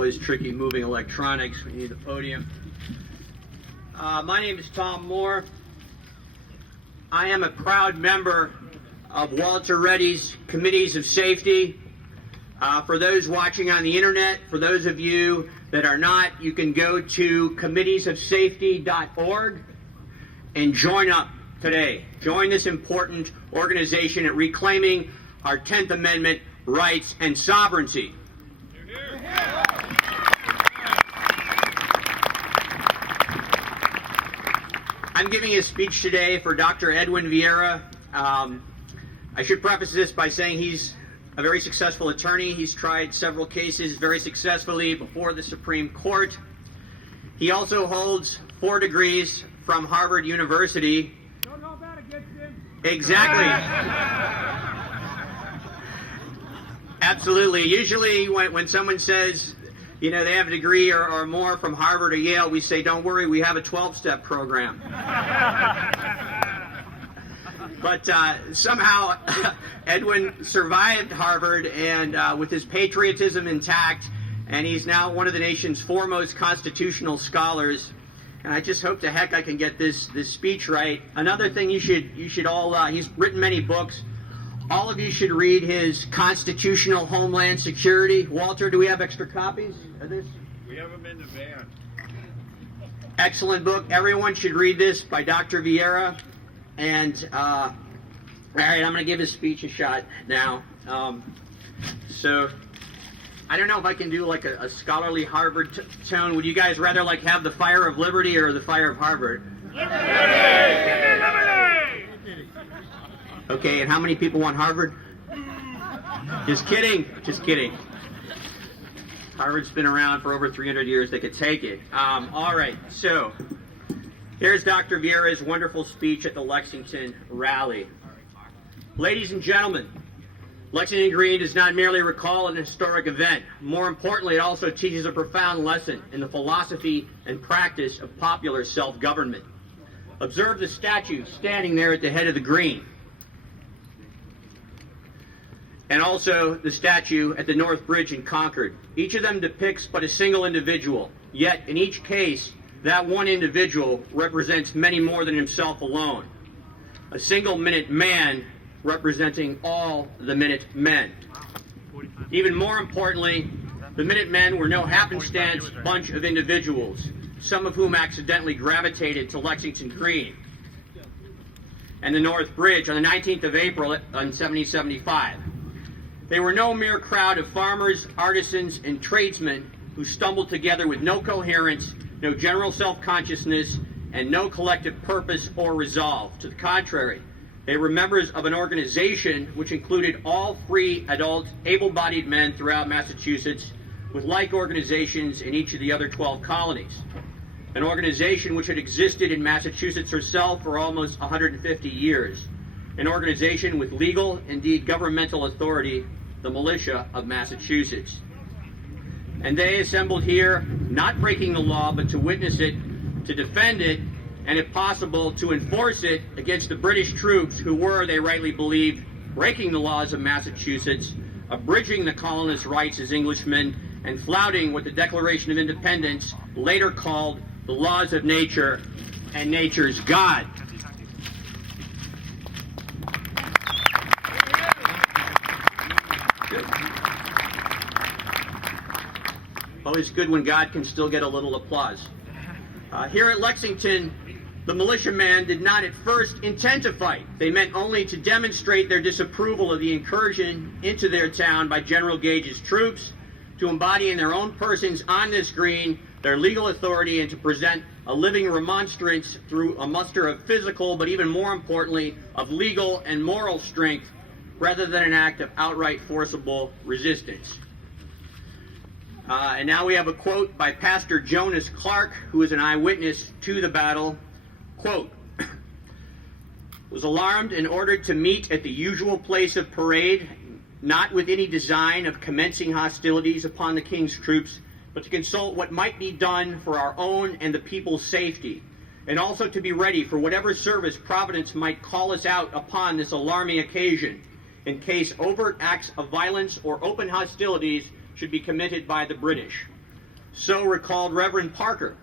Always tricky moving electronics. We need the podium. My name is Tom Moore. I am a proud member of Walter Reddy's Committees of Safety. For those watching on the internet, for those of you that are not, you can go to committeesofsafety.org and join up today. Join this important organization at reclaiming our 10th Amendment rights and sovereignty. I'm giving a speech today for Dr. Edwin Viera. I should preface this by saying he's a very successful attorney. He's tried several cases very successfully before the Supreme Court. He also holds 4 degrees from Harvard University. Don't hold that against him. Exactly. Absolutely. Usually when someone says, you know, they have a degree or more from Harvard or Yale, we say, don't worry, we have a 12-step program. But somehow Edwin survived Harvard and with his patriotism intact, and he's now one of the nation's foremost constitutional scholars. And I just hope to heck I can get this speech right. Another thing you should all, he's written many books. All of you should read his Constitutional Homeland Security. Walter, do we have extra copies of this? We have them in the van. Excellent book. Everyone should read this by Dr. Viera. And, all right, I'm going to give his speech a shot now. So, I don't know if I can do like a scholarly Harvard tone. Would you guys rather like have the fire of liberty or the fire of Harvard? Liberty! Liberty! Okay, and how many people want Harvard? Just kidding. Just kidding. Harvard's been around for over 300 years. They could take it. All right, so here's Dr. Viera's wonderful speech at the Lexington rally. Ladies and gentlemen, Lexington Green does not merely recall an historic event. More importantly, it also teaches a profound lesson in the philosophy and practice of popular self-government. Observe the statue standing there at the head of the green, and also the statue at the North Bridge in Concord. Each of them depicts but a single individual, yet in each case, that one individual represents many more than himself alone. A single minute man representing all the minute men. Even more importantly, the Minutemen were no happenstance bunch of individuals, some of whom accidentally gravitated to Lexington Green and the North Bridge on the 19th of April in 1775. They were no mere crowd of farmers, artisans, and tradesmen who stumbled together with no coherence, no general self-consciousness, and no collective purpose or resolve. To the contrary, they were members of an organization which included all free, adult, able-bodied men throughout Massachusetts, with like organizations in each of the other 12 colonies. An organization which had existed in Massachusetts herself for almost 150 years. An organization with legal, indeed governmental authority, the militia of Massachusetts. And they assembled here, not breaking the law, but to witness it, to defend it, and if possible, to enforce it against the British troops who were, they rightly believed, breaking the laws of Massachusetts, abridging the colonists' rights as Englishmen, and flouting what the Declaration of Independence later called the laws of nature and nature's God. Always good when God can still get a little applause. Here at Lexington, the militiamen did not at first intend to fight. They meant only to demonstrate their disapproval of the incursion into their town by General Gage's troops, to embody in their own persons on this green their legal authority, and to present a living remonstrance through a muster of physical, but even more importantly, of legal and moral strength, rather than an act of outright forcible resistance. And now we have a quote by Pastor Jonas Clark, who is an eyewitness to the battle. Quote, "Was alarmed and ordered to meet at the usual place of parade, not with any design of commencing hostilities upon the King's troops, but to consult what might be done for our own and the people's safety, and also to be ready for whatever service Providence might call us out upon this alarming occasion, in case overt acts of violence or open hostilities should be committed by the British." So recalled Reverend Parker.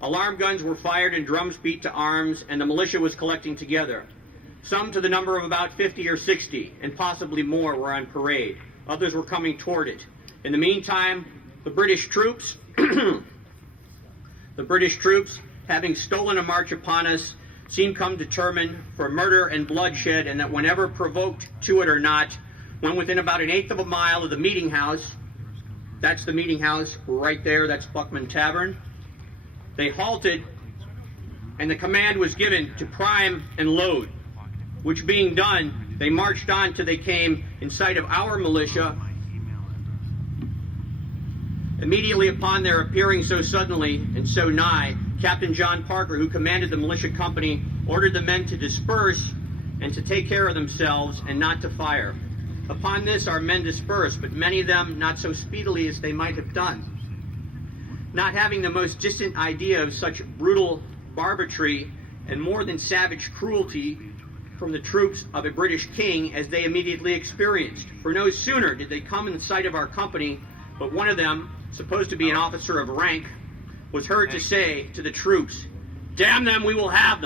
Alarm guns were fired and drums beat to arms, and the militia was collecting together. Some to the number of about 50 or 60, and possibly more, were on parade. Others were coming toward it. In the meantime, the British troops, having stolen a march upon us, seemed come determined for murder and bloodshed, and that whenever provoked to it or not, when within about an eighth of a mile of the meeting house, that's the meeting house right there, that's Buckman Tavern, they halted, and the command was given to prime and load, which being done, they marched on till they came in sight of our militia. Immediately upon their appearing so suddenly and so nigh, Captain John Parker, who commanded the militia company, ordered the men to disperse and to take care of themselves and not to fire. Upon this our men dispersed, but many of them not so speedily as they might have done. Not having the most distant idea of such brutal barbarity and more than savage cruelty from the troops of a British king as they immediately experienced. For no sooner did they come in sight of our company, but one of them, supposed to be an officer of rank, was heard to say to the troops, "Damn them, we will have them."